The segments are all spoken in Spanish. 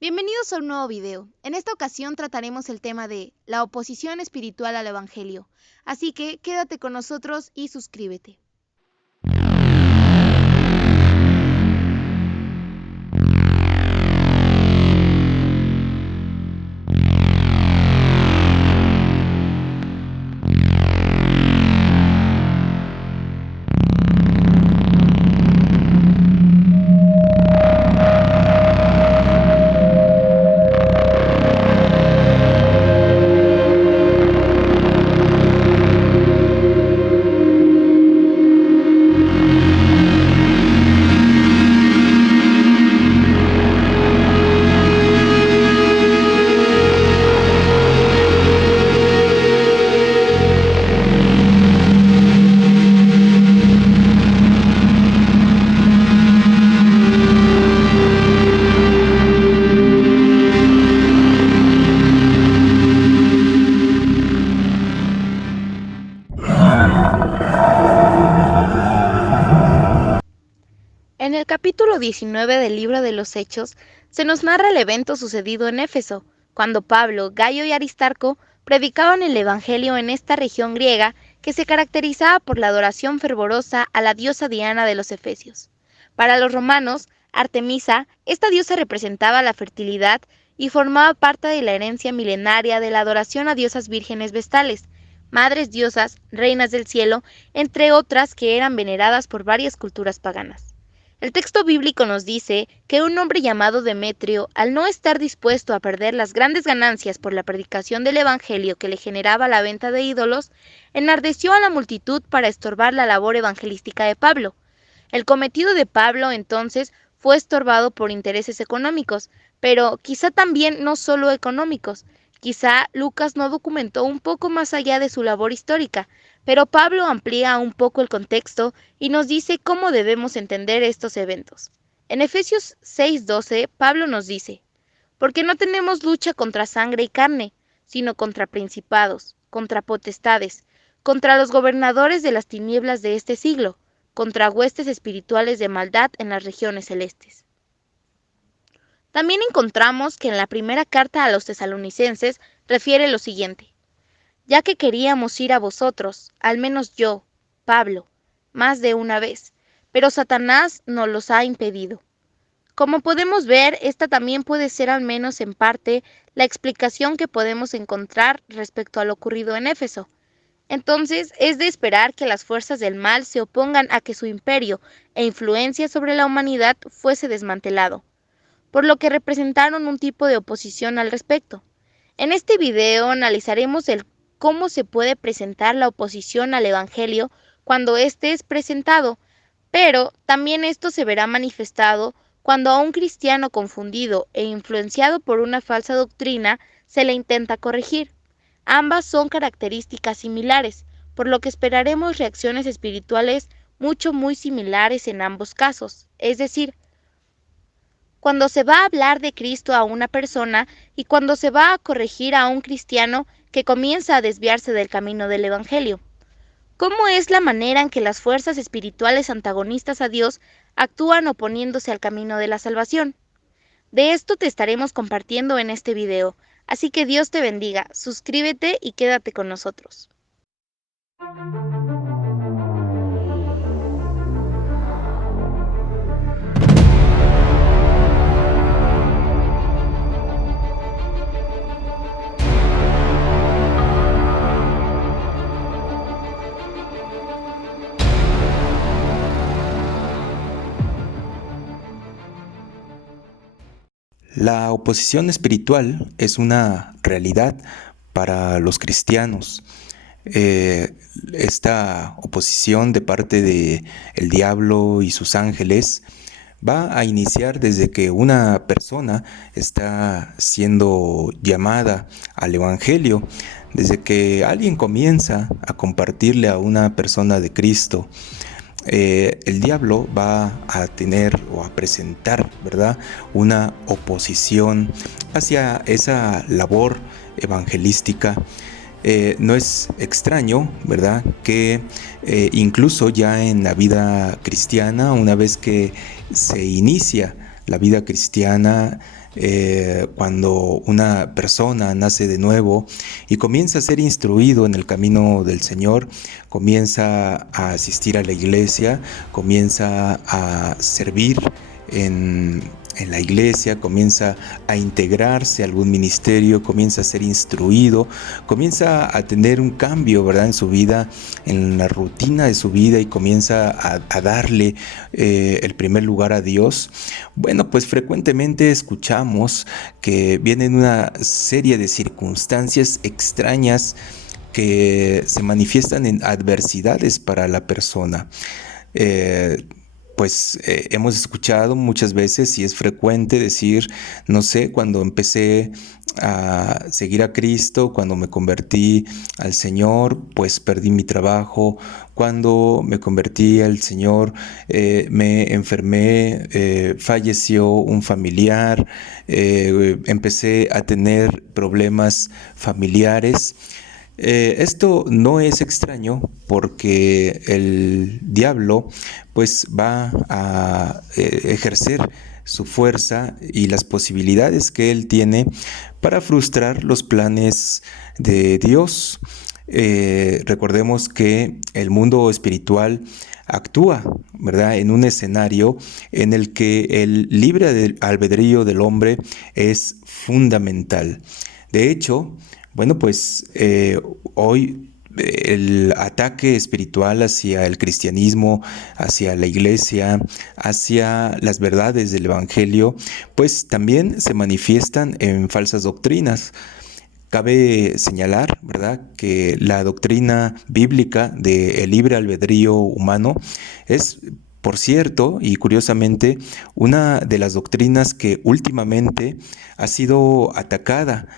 Bienvenidos a un nuevo video. En esta ocasión trataremos el tema de la oposición espiritual al Evangelio. Así que quédate con nosotros y suscríbete. En el capítulo 19 del libro de los Hechos, se nos narra el evento sucedido en Éfeso, cuando Pablo, Gayo y Aristarco predicaban el Evangelio en esta región griega que se caracterizaba por la adoración fervorosa a la diosa Diana de los Efesios. Para los romanos, Artemisa, esta diosa representaba la fertilidad y formaba parte de la herencia milenaria de la adoración a diosas vírgenes vestales, madres diosas, reinas del cielo, entre otras que eran veneradas por varias culturas paganas. El texto bíblico nos dice que un hombre llamado Demetrio, al no estar dispuesto a perder las grandes ganancias por la predicación del Evangelio que le generaba la venta de ídolos, enardeció a la multitud para estorbar la labor evangelística de Pablo. El cometido de Pablo, entonces, fue estorbado por intereses económicos, pero quizá también no solo económicos. Quizá Lucas no documentó un poco más allá de su labor histórica, pero Pablo amplía un poco el contexto y nos dice cómo debemos entender estos eventos. En Efesios 6:12, Pablo nos dice: porque no tenemos lucha contra sangre y carne, sino contra principados, contra potestades, contra los gobernadores de las tinieblas de este siglo, contra huestes espirituales de maldad en las regiones celestes. También encontramos que en la primera carta a los tesalonicenses refiere lo siguiente: ya que queríamos ir a vosotros, al menos yo, Pablo, más de una vez, pero Satanás nos los ha impedido. Como podemos ver, esta también puede ser al menos en parte la explicación que podemos encontrar respecto a lo ocurrido en Éfeso. Entonces, es de esperar que las fuerzas del mal se opongan a que su imperio e influencia sobre la humanidad fuese desmantelado, por lo que representaron un tipo de oposición al respecto. En este video analizaremos el cómo se puede presentar la oposición al Evangelio cuando éste es presentado, pero también esto se verá manifestado cuando a un cristiano confundido e influenciado por una falsa doctrina se le intenta corregir. Ambas son características similares, por lo que esperaremos reacciones espirituales muy similares en ambos casos, es decir, cuando se va a hablar de Cristo a una persona y cuando se va a corregir a un cristiano que comienza a desviarse del camino del Evangelio. ¿Cómo es la manera en que las fuerzas espirituales antagonistas a Dios actúan oponiéndose al camino de la salvación? De esto te estaremos compartiendo en este video, así que Dios te bendiga, suscríbete y quédate con nosotros. La oposición espiritual es una realidad para los cristianos. Esta oposición de parte de el diablo y sus ángeles va a iniciar desde que una persona está siendo llamada al Evangelio, desde que alguien comienza a compartirle a una persona de Cristo. El diablo va a tener o a presentar, ¿verdad?, una oposición hacia esa labor evangelística. No es extraño, ¿verdad?, que incluso ya en la vida cristiana, una vez que se inicia la vida cristiana, cuando una persona nace de nuevo y comienza a ser instruido en el camino del Señor, comienza a asistir a la iglesia, comienza a servir en la iglesia, comienza a integrarse a algún ministerio, comienza a ser instruido, comienza a tener un cambio, ¿verdad?, en su vida, en la rutina de su vida, y comienza a darle el primer lugar a Dios. Bueno, pues frecuentemente escuchamos que vienen una serie de circunstancias extrañas que se manifiestan en adversidades para la persona. Hemos escuchado muchas veces, y es frecuente decir, no sé, cuando empecé a seguir a Cristo, cuando me convertí al Señor, pues perdí mi trabajo. Cuando me convertí al Señor, me enfermé, falleció un familiar, empecé a tener problemas familiares. Esto no es extraño, porque el diablo pues va a ejercer su fuerza y las posibilidades que él tiene para frustrar los planes de Dios. Recordemos que el mundo espiritual actúa, ¿verdad?, en un escenario en el que el libre albedrío del hombre es fundamental. De hecho, bueno, pues hoy el ataque espiritual hacia el cristianismo, hacia la iglesia, hacia las verdades del evangelio, pues también se manifiestan en falsas doctrinas. Cabe señalar, ¿verdad?, que la doctrina bíblica del libre albedrío humano es, por cierto, y curiosamente, una de las doctrinas que últimamente ha sido atacada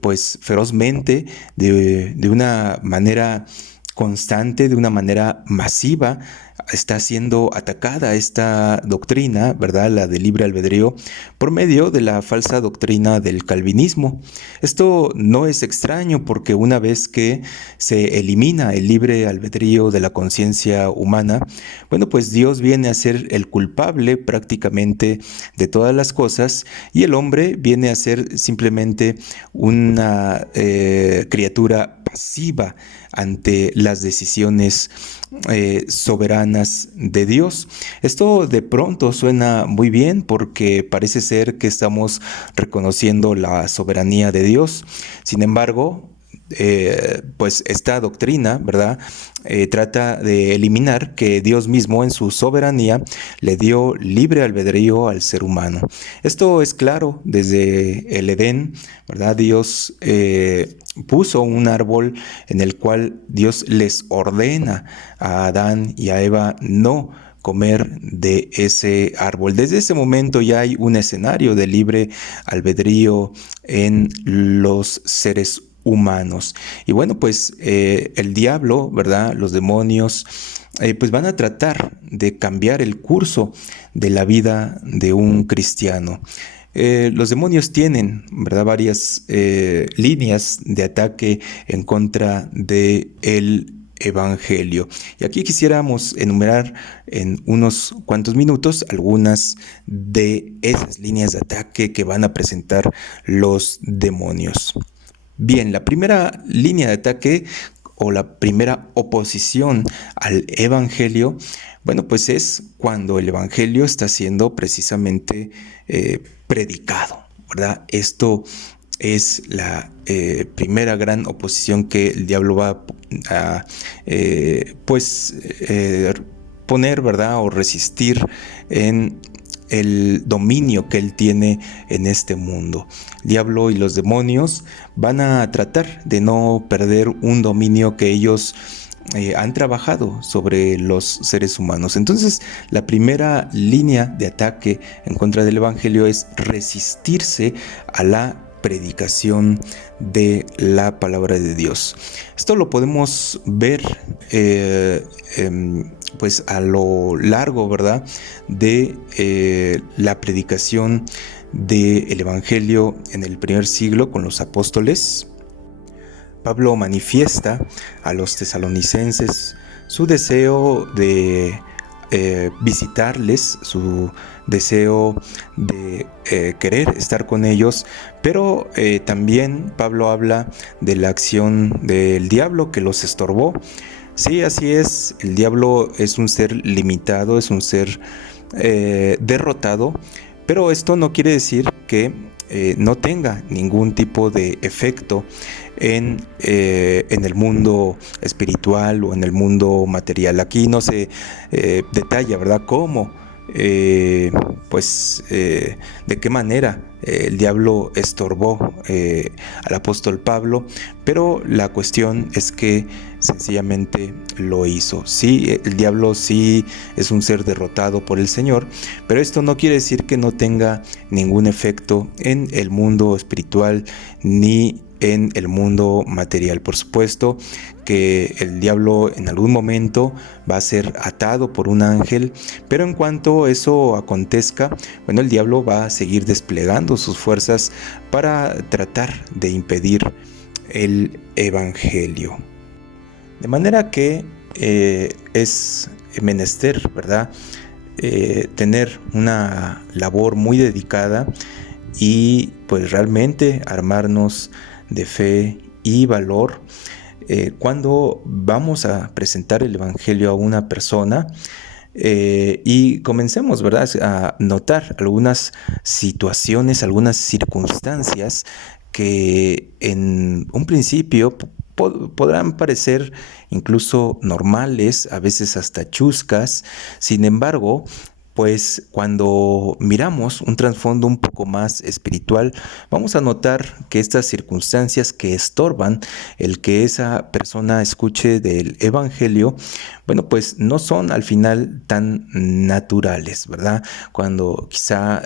pues ferozmente, de una manera constante, de una manera masiva. Está siendo atacada esta doctrina, ¿verdad?, la del libre albedrío, por medio de la falsa doctrina del calvinismo. Esto no es extraño, porque una vez que se elimina el libre albedrío de la conciencia humana, bueno, pues Dios viene a ser el culpable prácticamente de todas las cosas, y el hombre viene a ser simplemente una criatura pasiva ante las decisiones soberanas de Dios. Esto de pronto suena muy bien, porque parece ser que estamos reconociendo la soberanía de Dios. Sin embargo, pues esta doctrina, ¿verdad?, trata de eliminar que Dios mismo en su soberanía le dio libre albedrío al ser humano. Esto es claro desde el Edén, ¿verdad? Dios puso un árbol en el cual Dios les ordena a Adán y a Eva no comer de ese árbol. Desde ese momento ya hay un escenario de libre albedrío en los seres humanos. Y bueno, pues el diablo, ¿verdad?, los demonios, pues van a tratar de cambiar el curso de la vida de un cristiano. Los demonios tienen, ¿verdad?, varias líneas de ataque en contra del evangelio. Y aquí quisiéramos enumerar en unos cuantos minutos algunas de esas líneas de ataque que van a presentar los demonios. Bien, la primera línea de ataque, o la primera oposición al evangelio, bueno, pues es cuando el evangelio está siendo precisamente predicado, ¿verdad? Esto es la primera gran oposición que el diablo va a poner, ¿verdad?, o resistir en el dominio que él tiene en este mundo. El diablo y los demonios van a tratar de no perder un dominio que ellos han trabajado sobre los seres humanos. Entonces, la primera línea de ataque en contra del evangelio es resistirse a la predicación de la palabra de Dios. Esto lo podemos ver pues a lo largo, ¿verdad?, de la predicación del evangelio en el primer siglo con los apóstoles. Pablo manifiesta a los tesalonicenses su deseo de visitarles, su deseo de querer estar con ellos, pero también Pablo habla de la acción del diablo que los estorbó. Sí, así es, el diablo es un ser limitado, es un ser derrotado, pero esto no quiere decir que no tenga ningún tipo de efecto en el mundo espiritual o en el mundo material. Aquí no se detalla, ¿verdad?, cómo, de qué manera el diablo estorbó al apóstol Pablo, pero la cuestión es que sencillamente lo hizo. Sí, el diablo sí es un ser derrotado por el Señor, pero esto no quiere decir que no tenga ningún efecto en el mundo espiritual ni en el mundo material. Por supuesto que el diablo en algún momento va a ser atado por un ángel, pero en cuanto eso acontezca, bueno, el diablo va a seguir desplegando sus fuerzas para tratar de impedir el evangelio. De manera que es menester, ¿verdad?, tener una labor muy dedicada y pues realmente armarnos de fe y valor cuando vamos a presentar el evangelio a una persona. Y comencemos, ¿verdad?, a notar algunas situaciones, algunas circunstancias que en un principio podrán parecer incluso normales, a veces hasta chuscas. Sin embargo, pues cuando miramos un trasfondo un poco más espiritual, vamos a notar que estas circunstancias que estorban el que esa persona escuche del evangelio, bueno, pues no son al final tan naturales, ¿verdad? Cuando quizá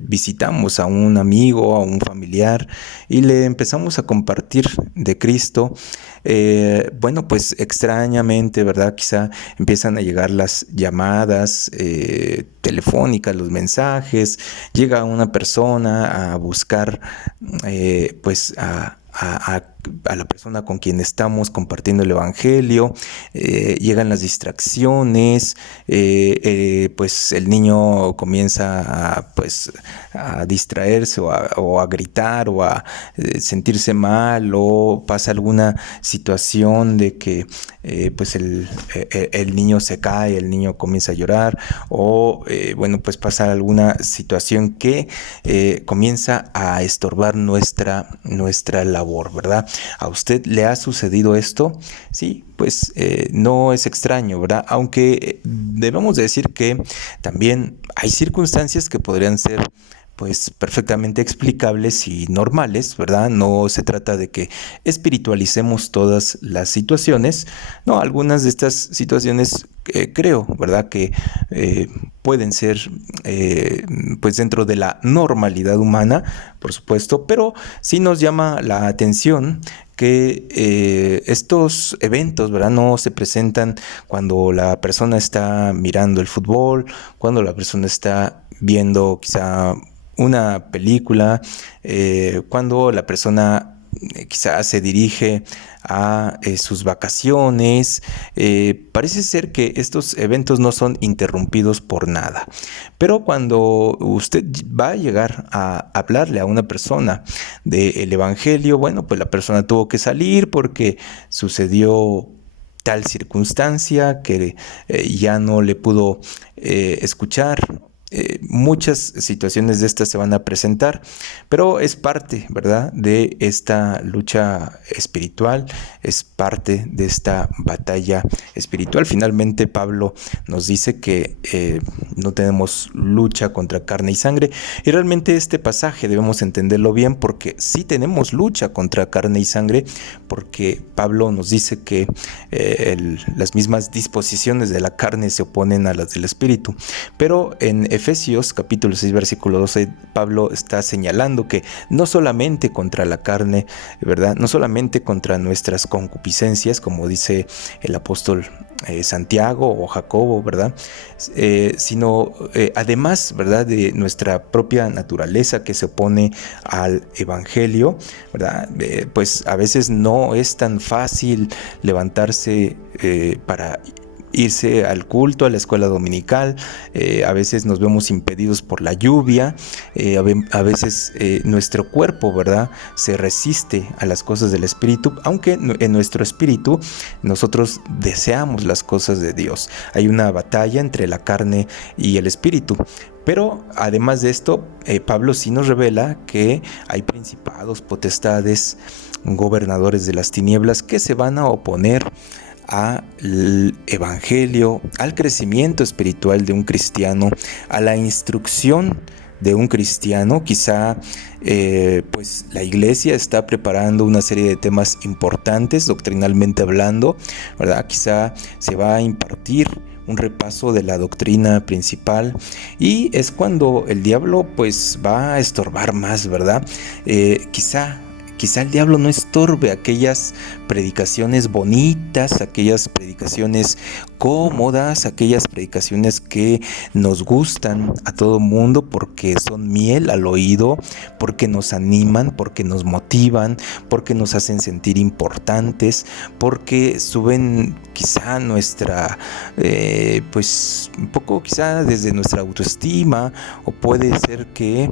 visitamos a un amigo, a un familiar y le empezamos a compartir de Cristo, bueno, pues extrañamente, ¿verdad? Quizá empiezan a llegar las llamadas telefónicas, los mensajes, llega una persona a buscar, pues a la persona con quien estamos compartiendo el evangelio, llegan las distracciones, pues el niño comienza a distraerse o a gritar o a sentirse mal, o pasa alguna situación de que pues el niño se cae, el niño comienza a llorar, o bueno, pues pasa alguna situación que comienza a estorbar nuestra labor, ¿verdad? ¿A usted le ha sucedido esto? Sí, pues no es extraño, ¿verdad? Aunque debemos decir que también hay circunstancias que podrían ser pues perfectamente explicables y normales, ¿verdad? No se trata de que espiritualicemos todas las situaciones. No, algunas de estas situaciones creo, ¿verdad?, que pueden ser pues dentro de la normalidad humana, por supuesto, pero sí nos llama la atención que estos eventos, ¿verdad?, no se presentan cuando la persona está mirando el fútbol, cuando la persona está viendo quizá una película, cuando la persona quizás se dirige a sus vacaciones. Parece ser que estos eventos no son interrumpidos por nada. Pero cuando usted va a llegar a hablarle a una persona del evangelio, bueno, pues la persona tuvo que salir porque sucedió tal circunstancia que ya no le pudo escuchar. Muchas situaciones de estas se van a presentar, pero es parte, ¿verdad?, de esta lucha espiritual, es parte de esta batalla espiritual. Finalmente, Pablo nos dice que no tenemos lucha contra carne y sangre, y realmente este pasaje debemos entenderlo bien, porque sí tenemos lucha contra carne y sangre, porque Pablo nos dice que las mismas disposiciones de la carne se oponen a las del espíritu. Pero en Efesios capítulo 6 versículo 12, Pablo está señalando que no solamente contra la carne, ¿verdad?, no solamente contra nuestras concupiscencias, como dice el apóstol Santiago o Jacobo, ¿verdad?, sino además, ¿verdad?, de nuestra propia naturaleza que se opone al evangelio, ¿verdad? Pues a veces no es tan fácil levantarse para irse al culto, a la escuela dominical. A veces nos vemos impedidos por la lluvia. A veces nuestro cuerpo, ¿verdad?, se resiste a las cosas del Espíritu, aunque en nuestro espíritu nosotros deseamos las cosas de Dios. Hay una batalla entre la carne y el Espíritu. Pero además de esto, Pablo sí nos revela que hay principados, potestades, gobernadores de las tinieblas que se van a oponer al evangelio, al crecimiento espiritual de un cristiano, a la instrucción de un cristiano. Quizá pues la iglesia está preparando una serie de temas importantes doctrinalmente hablando, ¿verdad? Quizá se va a impartir un repaso de la doctrina principal, y es cuando el diablo pues va a estorbar más, ¿verdad? Quizá el diablo no estorbe aquellas predicaciones bonitas, aquellas predicaciones cómodas, aquellas predicaciones que nos gustan a todo mundo porque son miel al oído, porque nos animan, porque nos motivan, porque nos hacen sentir importantes, porque suben quizá nuestra, pues un poco quizá desde nuestra autoestima, o puede ser que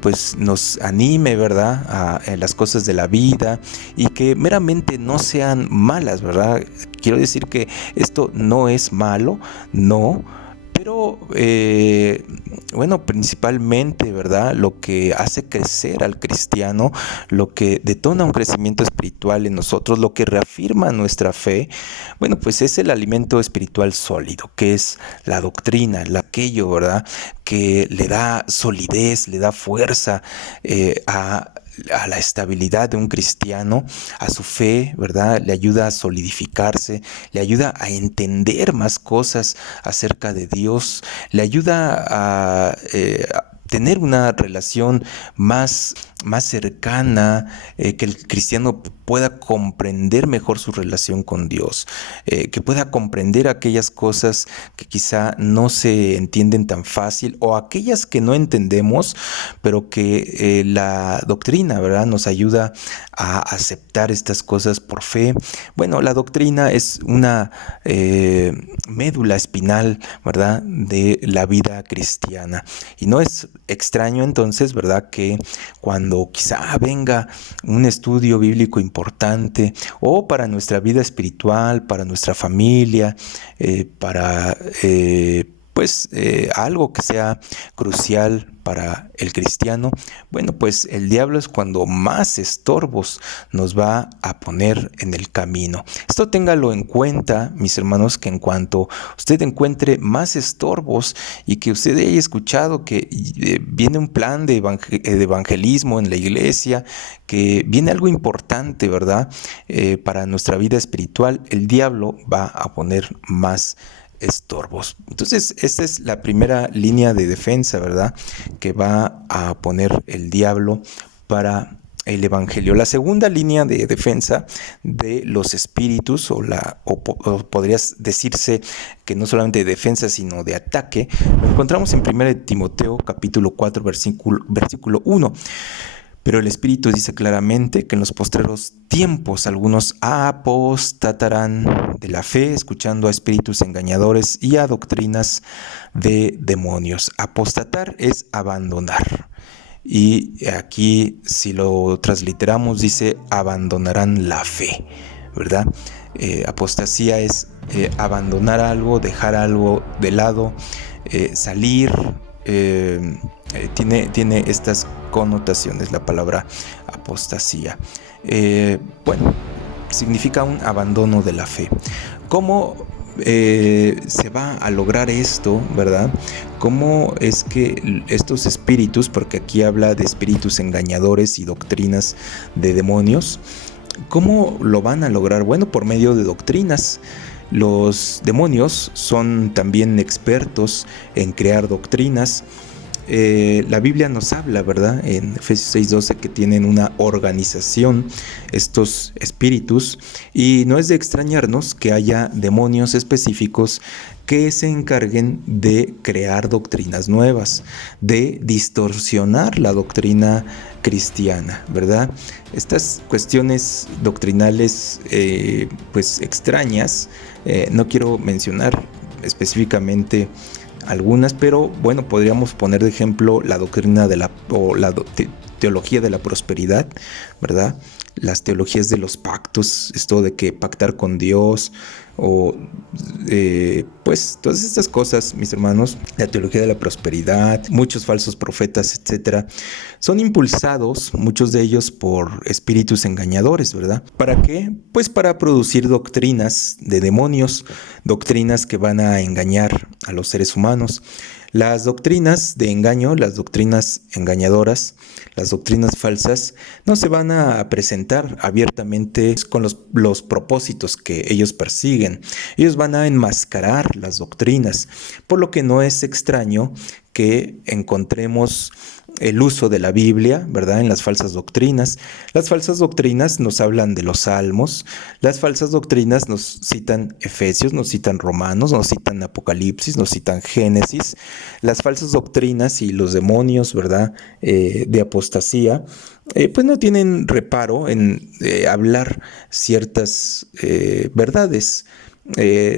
pues nos anime, ¿verdad?, a las cosas de la vida, y que meramente no sean malas, ¿verdad? Quiero decir que esto no es malo, no, pero bueno, principalmente, ¿verdad?, lo que hace crecer al cristiano, lo que detona un crecimiento espiritual en nosotros, lo que reafirma nuestra fe, bueno, pues es el alimento espiritual sólido, que es la doctrina, aquello, ¿verdad?, que le da solidez, le da fuerza a la estabilidad de un cristiano, a su fe, ¿verdad? Le ayuda a solidificarse, le ayuda a entender más cosas acerca de Dios, le ayuda a tener una relación más cercana, que el cristiano pueda comprender mejor su relación con Dios, que pueda comprender aquellas cosas que quizá no se entienden tan fácil, o aquellas que no entendemos, pero que la doctrina, ¿verdad?, nos ayuda a aceptar estas cosas por fe. Bueno, la doctrina es una médula espinal, ¿verdad?, de la vida cristiana, y no es extraño entonces, ¿verdad?, que cuando quizá venga un estudio bíblico importante, o para nuestra vida espiritual, para nuestra familia, para algo que sea crucial para el cristiano, bueno, pues el diablo es cuando más estorbos nos va a poner en el camino. Esto téngalo en cuenta, mis hermanos, que en cuanto usted encuentre más estorbos y que usted haya escuchado que viene un plan de evangelismo en la iglesia, que viene algo importante, ¿verdad?, para nuestra vida espiritual, el diablo va a poner más estorbos. Entonces, esta es la primera línea de defensa, ¿verdad?, que va a poner el diablo para el evangelio. La segunda línea de defensa de los espíritus, o podrías decirse que no solamente de defensa, sino de ataque, lo encontramos en 1 Timoteo capítulo 4, versículo 1. Pero el Espíritu dice claramente que en los postreros tiempos algunos apostatarán de la fe, escuchando a espíritus engañadores y a doctrinas de demonios. Apostatar es abandonar. Y aquí, si lo transliteramos, dice abandonarán la fe, ¿verdad? Apostasía es abandonar algo, dejar algo de lado, salir. Tiene estas connotaciones la palabra apostasía. Bueno, significa un abandono de la fe. ¿Cómo se va a lograr esto, verdad? ¿Cómo es que estos espíritus, porque aquí habla de espíritus engañadores y doctrinas de demonios, cómo lo van a lograr? Bueno, por medio de doctrinas. Los demonios son también expertos en crear doctrinas, la Biblia nos habla, ¿verdad? En Efesios 6:12 que tienen una organización estos espíritus, y no es de extrañarnos que haya demonios específicos que se encarguen de crear doctrinas nuevas, de distorsionar la doctrina cristiana, ¿verdad? Estas cuestiones doctrinales pues extrañas, no quiero mencionar específicamente algunas, pero bueno, podríamos poner de ejemplo la doctrina de la teología de la prosperidad, ¿verdad? Las teologías de los pactos, esto de que pactar con Dios, o pues todas estas cosas, mis hermanos, la teología de la prosperidad, muchos falsos profetas, etcétera, son impulsados, muchos de ellos, por espíritus engañadores, ¿verdad? ¿Para qué? Pues para producir doctrinas de demonios, doctrinas que van a engañar a los seres humanos. Las doctrinas de engaño, las doctrinas engañadoras, las doctrinas falsas, no se van a presentar abiertamente con los propósitos que ellos persiguen. Ellos van a enmascarar las doctrinas, por lo que no es extraño que encontremos el uso de la Biblia, ¿verdad?, en las falsas doctrinas. Las falsas doctrinas nos hablan de los salmos, las falsas doctrinas nos citan Efesios, nos citan Romanos, nos citan Apocalipsis, nos citan Génesis. Las falsas doctrinas y los demonios, ¿verdad?, de apostasía, pues no tienen reparo en hablar ciertas verdades.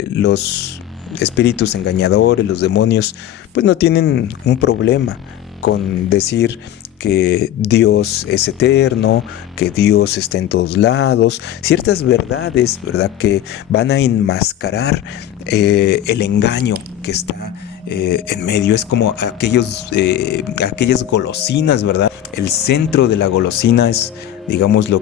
Los espíritus engañadores, los demonios, pues no tienen un problema con decir que Dios es eterno, que Dios está en todos lados, ciertas verdades, ¿verdad?, que van a enmascarar el engaño que está en medio. Es como aquellas golosinas, ¿verdad? El centro de la golosina es, digamos, lo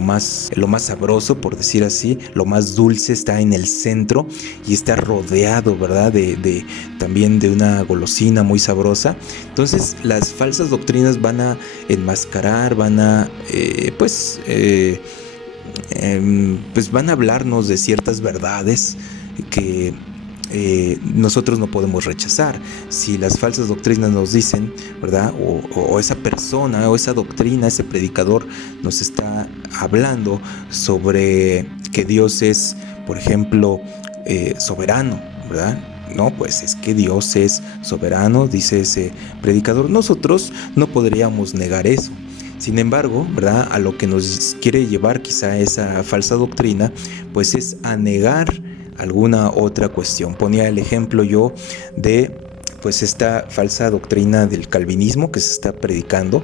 más sabroso, por decir así, lo más dulce está en el centro y está rodeado, ¿verdad?, también de una golosina muy sabrosa. Entonces las falsas doctrinas van a enmascarar, van a pues van a hablarnos de ciertas verdades que nosotros no podemos rechazar. Si las falsas doctrinas nos dicen, ¿verdad?, o esa persona o esa doctrina, ese predicador nos está hablando sobre que Dios es, por ejemplo, soberano, ¿verdad? No, pues es que Dios es soberano, dice ese predicador. Nosotros no podríamos negar eso. Sin embargo, ¿verdad?, a lo que nos quiere llevar quizá esa falsa doctrina, pues es a negar alguna otra cuestión. Ponía el ejemplo yo de pues esta falsa doctrina del calvinismo que se está predicando,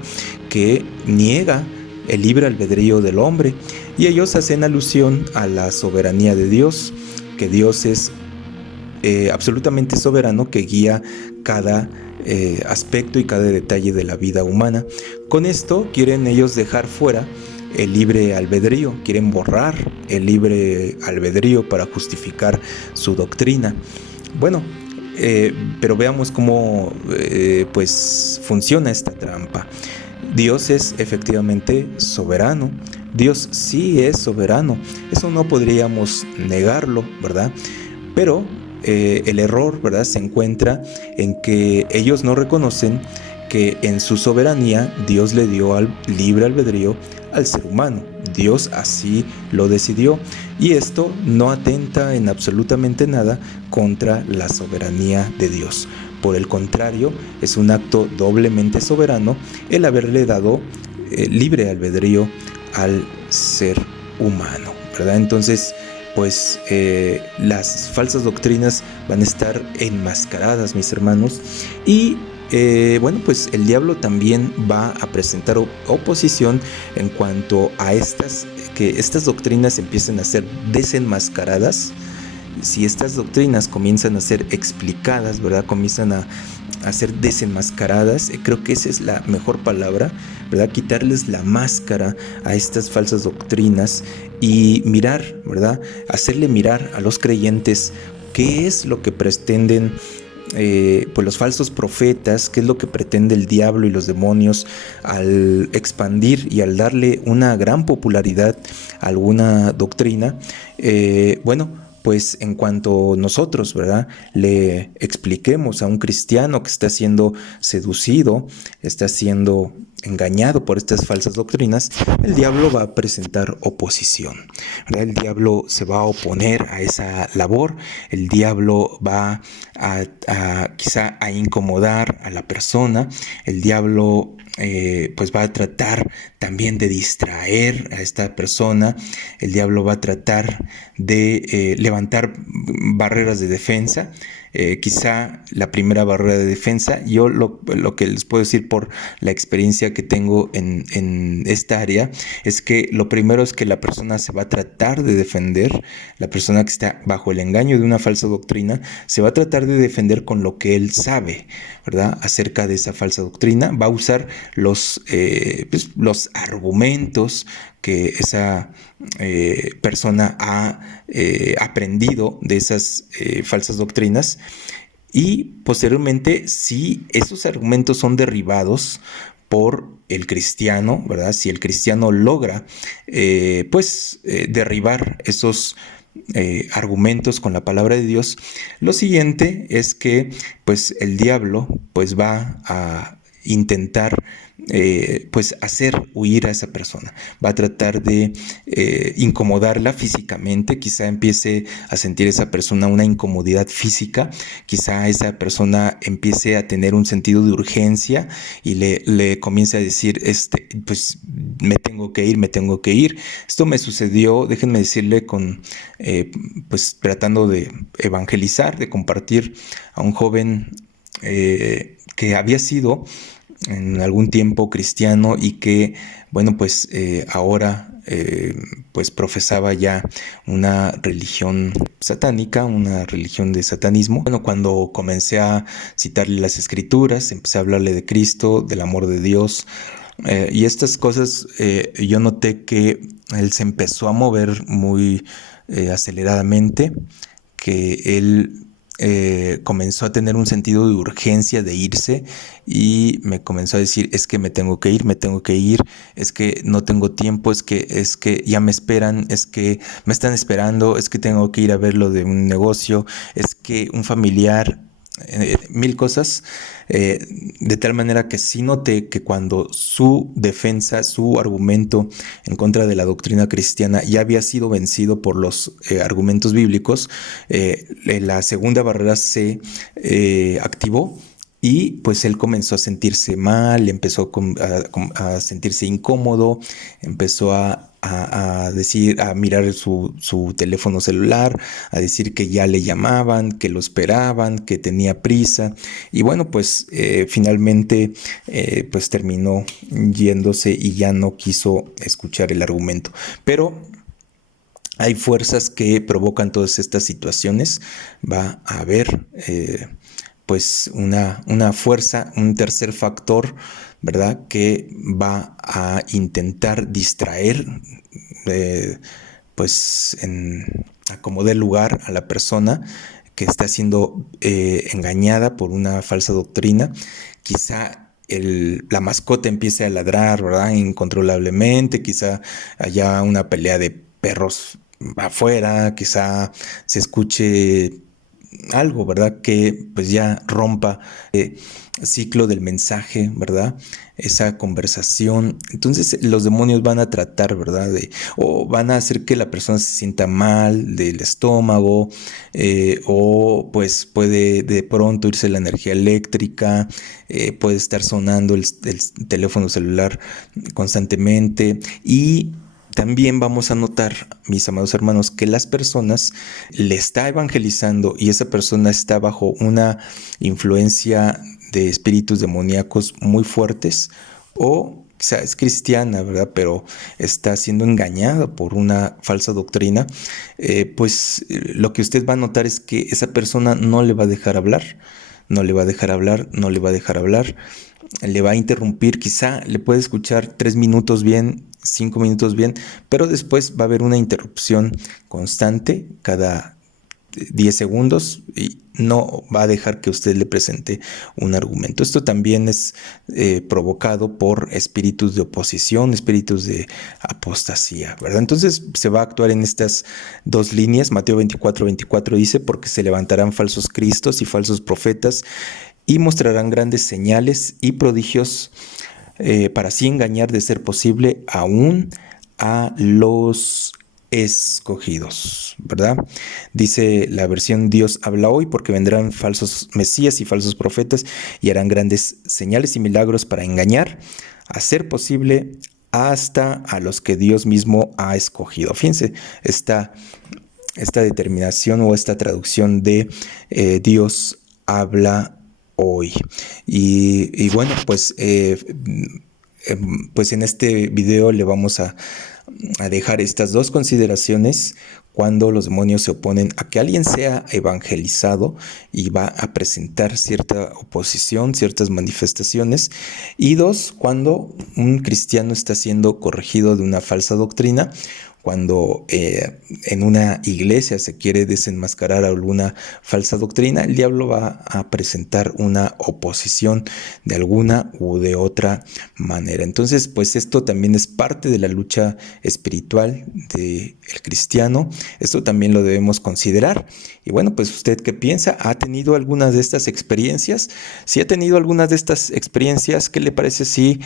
que niega el libre albedrío del hombre, y ellos hacen alusión a la soberanía de Dios, que Dios es absolutamente soberano, que guía cada aspecto y cada detalle de la vida humana. Con esto quieren ellos dejar fuera el libre albedrío, quieren borrar el libre albedrío para justificar su doctrina. Bueno, pero veamos cómo pues funciona esta trampa. Dios es efectivamente soberano, Dios sí es soberano, eso no podríamos negarlo, ¿verdad? Pero el error, ¿verdad?, se encuentra en que ellos no reconocen que en su soberanía Dios le dio al libre albedrío al ser humano. Dios así lo decidió, y esto no atenta en absolutamente nada contra la soberanía de Dios. Por el contrario, es un acto doblemente soberano el haberle dado libre albedrío al ser humano, ¿verdad? Entonces, pues las falsas doctrinas van a estar enmascaradas, mis hermanos, y bueno, pues el diablo también va a presentar oposición en cuanto a que estas doctrinas empiecen a ser desenmascaradas. Si estas doctrinas comienzan a ser explicadas, ¿verdad?, comienzan a ser desenmascaradas, creo que esa es la mejor palabra, ¿verdad?, quitarles la máscara a estas falsas doctrinas y mirar, ¿verdad?, hacerle mirar a los creyentes qué es lo que pretenden pues los falsos profetas, qué es lo que pretende el diablo y los demonios al expandir y al darle una gran popularidad a alguna doctrina. Bueno, pues en cuanto nosotros, ¿verdad?, le expliquemos a un cristiano que está siendo seducido, está siendo engañado por estas falsas doctrinas, el diablo va a presentar oposición, ¿verdad? El diablo se va a oponer a esa labor, el diablo va quizá a incomodar a la persona, el diablo pues va a tratar también de distraer a esta persona, el diablo va a tratar de levantar barreras de defensa. Quizá la primera barrera de defensa, yo lo que les puedo decir por la experiencia que tengo en esta área, es que lo primero es que la persona se va a tratar de defender, la persona que está bajo el engaño de una falsa doctrina, se va a tratar de defender con lo que él sabe, ¿verdad?, acerca de esa falsa doctrina, va a usar los argumentos que esa persona ha aprendido de esas falsas doctrinas, y posteriormente, si esos argumentos son derribados por el cristiano, ¿verdad?, si el cristiano logra derribar esos argumentos con la palabra de Dios, lo siguiente es que pues el diablo pues va a intentar hacer huir a esa persona, va a tratar de incomodarla físicamente, quizá empiece a sentir esa persona una incomodidad física, quizá esa persona empiece a tener un sentido de urgencia y le comience a decir, pues me tengo que ir. Esto me sucedió, déjenme decirle, tratando de evangelizar, de compartir a un joven que había sido en algún tiempo cristiano y que, ahora profesaba ya una religión satánica, una religión de satanismo. Bueno, cuando comencé a citarle las escrituras, empecé a hablarle de Cristo, del amor de Dios, y estas cosas, yo noté que él se empezó a mover muy aceleradamente, que él comenzó a tener un sentido de urgencia de irse, y me comenzó a decir, es que me tengo que ir, es que no tengo tiempo, es que ya me esperan, es que me están esperando, es que tengo que ir a ver lo de un negocio, es que un familiar, mil cosas, de tal manera que sí noté que cuando su defensa, su argumento en contra de la doctrina cristiana ya había sido vencido por los argumentos bíblicos, la segunda barrera se activó. Y pues él comenzó a sentirse mal, empezó a sentirse incómodo, empezó a decir, a mirar su teléfono celular, a decir que ya le llamaban, que lo esperaban, que tenía prisa. Y bueno, finalmente pues terminó yéndose y ya no quiso escuchar el argumento. Pero hay fuerzas que provocan todas estas situaciones. Va a haber una fuerza, un tercer factor, ¿verdad?, que va a intentar distraer, a como dé lugar a la persona que está siendo engañada por una falsa doctrina. Quizá la mascota empiece a ladrar, ¿verdad?, incontrolablemente, quizá haya una pelea de perros afuera, quizá se escuche algo, ¿verdad?, que pues ya rompa el ciclo del mensaje, ¿verdad?, esa conversación. Entonces los demonios van a tratar, ¿verdad?, o van a hacer que la persona se sienta mal del estómago, o pues puede de pronto irse la energía eléctrica, puede estar sonando el teléfono celular constantemente. Y también vamos a notar, mis amados hermanos, que las personas le está evangelizando y esa persona está bajo una influencia de espíritus demoníacos muy fuertes, o quizá es cristiana, ¿verdad?, pero está siendo engañada por una falsa doctrina. Lo que usted va a notar es que esa persona no le va a dejar hablar, le va a interrumpir, quizá le puede escuchar 3 minutos bien, 5 minutos bien, pero después va a haber una interrupción constante cada 10 segundos y no va a dejar que usted le presente un argumento. Esto también es provocado por espíritus de oposición, espíritus de apostasía, ¿verdad? Entonces se va a actuar en estas dos líneas. Mateo 24:24 dice: porque se levantarán falsos cristos y falsos profetas y mostrarán grandes señales y prodigios para así engañar, de ser posible, aún a los escogidos, ¿verdad? Dice la versión Dios habla hoy: porque vendrán falsos mesías y falsos profetas y harán grandes señales y milagros para engañar, a ser posible, hasta a los que Dios mismo ha escogido. Fíjense, esta determinación o esta traducción de Dios habla hoy. Y bueno, pues en este video le vamos a dejar estas dos consideraciones cuando los demonios se oponen a que alguien sea evangelizado y va a presentar cierta oposición, ciertas manifestaciones. Y dos, cuando un cristiano está siendo corregido de una falsa doctrina, cuando en una iglesia se quiere desenmascarar alguna falsa doctrina, el diablo va a presentar una oposición de alguna u de otra manera. Entonces, pues esto también es parte de la lucha espiritual del cristiano. Esto también lo debemos considerar. Y bueno, pues usted, ¿qué piensa? ¿Ha tenido algunas de estas experiencias? Si ha tenido algunas de estas experiencias, ¿qué le parece si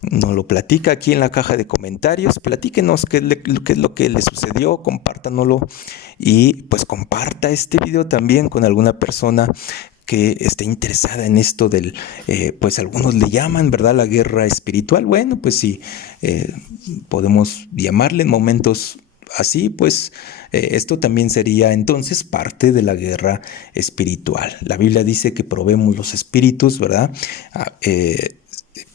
nos lo platica aquí en la caja de comentarios? Platíquenos qué es lo que le sucedió, compártanoslo y pues comparta este video también con alguna persona que esté interesada en esto del, pues algunos le llaman, ¿verdad?, la guerra espiritual. Bueno, pues sí, podemos llamarle en momentos así, pues esto también sería entonces parte de la guerra espiritual. La Biblia dice que probemos los espíritus, ¿verdad?,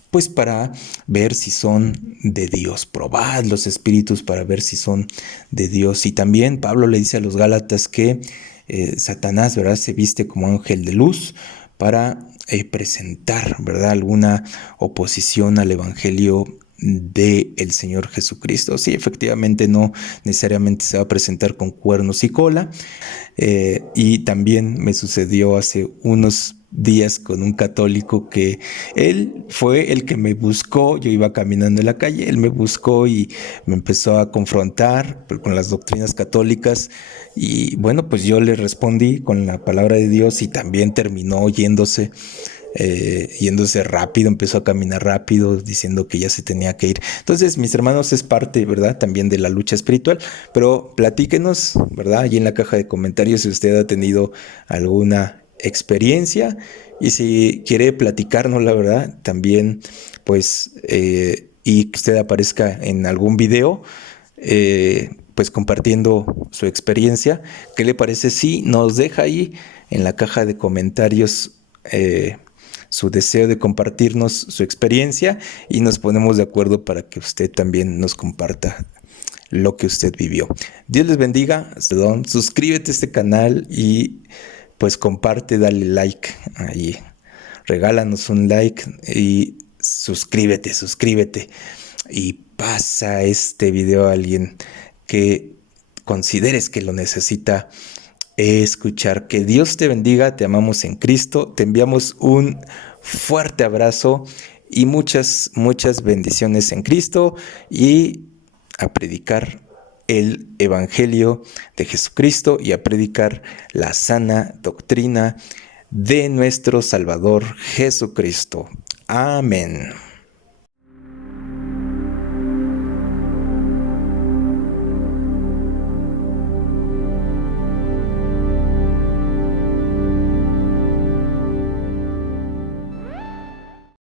pues para ver si son de Dios. Probad los espíritus para ver si son de Dios. Y también Pablo le dice a los Gálatas que Satanás, ¿verdad?, se viste como ángel de luz para presentar, ¿verdad?, alguna oposición al evangelio del Señor Jesucristo. Sí, efectivamente no necesariamente se va a presentar con cuernos y cola. Y también me sucedió hace unos días con un católico que él fue el que me buscó. Yo iba caminando en la calle, él me buscó y me empezó a confrontar con las doctrinas católicas, y bueno, pues yo le respondí con la palabra de Dios y también terminó yéndose rápido, empezó a caminar rápido diciendo que ya se tenía que ir. Entonces, mis hermanos, es parte, ¿verdad?, también de la lucha espiritual. Pero platíquenos, ¿verdad?, allí en la caja de comentarios si usted ha tenido alguna experiencia, y si quiere platicarnos, la verdad, también pues y que usted aparezca en algún video pues compartiendo su experiencia. ¿Qué le parece si nos deja ahí en la caja de comentarios su deseo de compartirnos su experiencia, y nos ponemos de acuerdo para que usted también nos comparta lo que usted vivió? Dios les bendiga. Suscríbete a este canal y pues comparte, dale like ahí, regálanos un like y suscríbete y pasa este video a alguien que consideres que lo necesita escuchar. Que Dios te bendiga, te amamos en Cristo, te enviamos un fuerte abrazo y muchas bendiciones en Cristo, y a predicar el Evangelio de Jesucristo y a predicar la sana doctrina de nuestro Salvador Jesucristo. Amén.